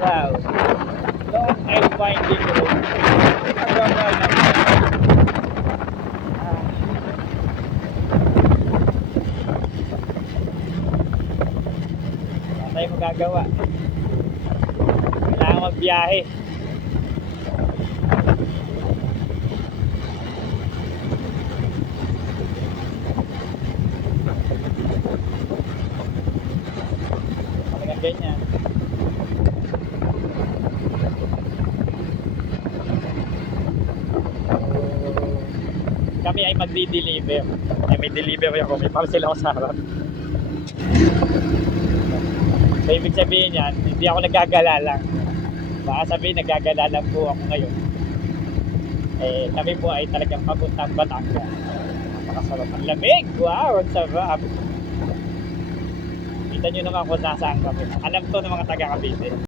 Wow. Long and winding road. Ang ganda ng Ah. Wala tayong magagawa. Kailangan magbiyahe. Talagang ganyan. Kami ay magdi-deliver. Ay may delivery ako. May parcel ako sa harap. So, ibig sabihin yan, hindi ako nagagala lang. Baka sabihin, nagagala lang po ako ngayon. Eh, kami po ay talagang papuntang Batangas. Napakasarap ang lamig. Wow, ang sarap. Kita nyo naman kung nasaan kami. Alam to ng mga taga Cavite.